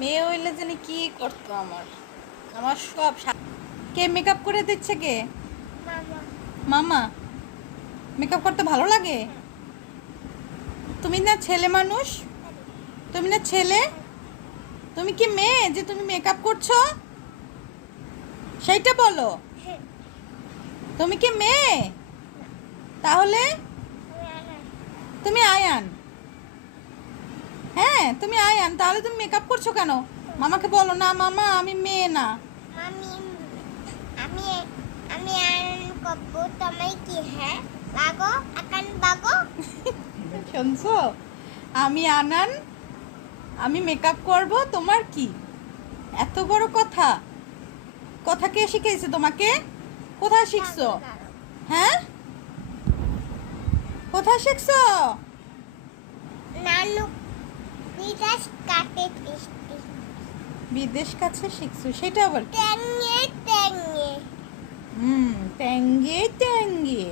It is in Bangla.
মেয়ে হইলে জানি কি করতো আমার আমার সব কে মেকআপ করে দিচ্ছে কে? মামা। মামা। মেকআপ করতে ভালো লাগে? তুমি না ছেলে মানুষ, তুমি না ছেলে, তুমি কি মেয়ে যে তুমি মেকআপ করছো? সেইটা বলো। তুমি কি মেয়ে? তাহলে তুমি আয়ান। হ্যাঁ তুমি আয়ান, তাহলে তুমি মেকআপ করছো কেন? মামাকে বলো না মামা আমি মেয়ে না। আমি আমি আমি আনন্দ করবো তোমায় কি হ্যাঁ বাগো আকান বাগো। শুনছো? আমি আনান, আমি মেকআপ করব, তোমার কি? এত বড় কথা, কথা কে শিখিয়েছে তোমাকে? কোথায় শিখছো? হ্যাঁ কোথায় শিখছো? নানু বিকাশ কাটে টেস্টি বিদেশ কাছে শিখছো, সেটা আবার কি? ট্যাঙ্গে ট্যাঙ্গে ট্যাঙ্গে ট্যাঙ্গে।